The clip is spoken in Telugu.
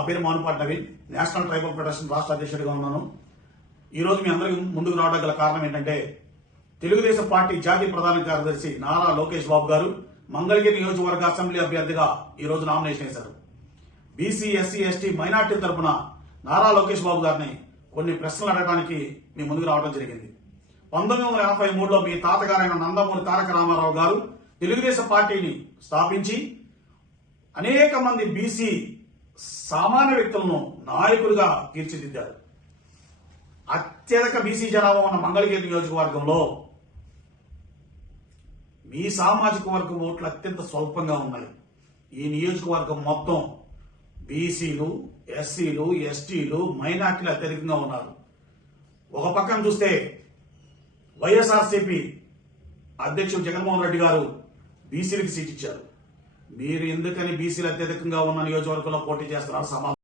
నా పేరు Manupati Naveen, national tribal federation రాష్ట్ర అధ్యక్షుడిగా ఉన్నాను. ఈ రోజు మీ అందరికి ముందుకు రావడం గల కారణం ఏంటంటే, తెలుగుదేశం పార్టీ జాతీయ ప్రధాన కార్యదర్శి నారా లోకేష్ బాబు గారు మంగళగిరి నియోజకవర్గ అసెంబ్లీ అభ్యర్థిగా ఈ రోజు నామినేషన్ వేశారు. బీసీ, ఎస్సీ, ఎస్టీ, మైనార్టీ తరఫున నారా లోకేష్ బాబు గారిని కొన్ని ప్రశ్నలు అడగడానికి మీ ముందుకు రావడం జరిగింది. 1983లో మీ తాతగారైన నందమూరి తారక రామారావు గారు తెలుగుదేశం పార్టీని స్థాపించి అనేక మంది బీసీ సామాన్య వ్యక్తులను నాయకులుగా తీర్చిదిద్దారు. అత్యధిక బీసీ జనాభా ఉన్న మంగళగిరి నియోజకవర్గంలో మీ సామాజిక వర్గం ఓట్లు అత్యంత స్వల్పంగా ఉన్నాయి. ఈ నియోజకవర్గం మొత్తం బీసీలు, ఎస్సీలు, ఎస్టీలు, మైనార్టీలు అత్యధికంగా ఉన్నారు. ఒక పక్కన చూస్తే వైఎస్ఆర్సీపీ అధ్యక్షుడు జగన్మోహన్ రెడ్డి గారు బీసీలకు సీట్ ఇచ్చారు. మీరు ఎందుకని బీసీలు అత్యధికంగా ఉన్న నియోజకవర్గంలో పోటీ చేస్తున్నారు? సమాధానం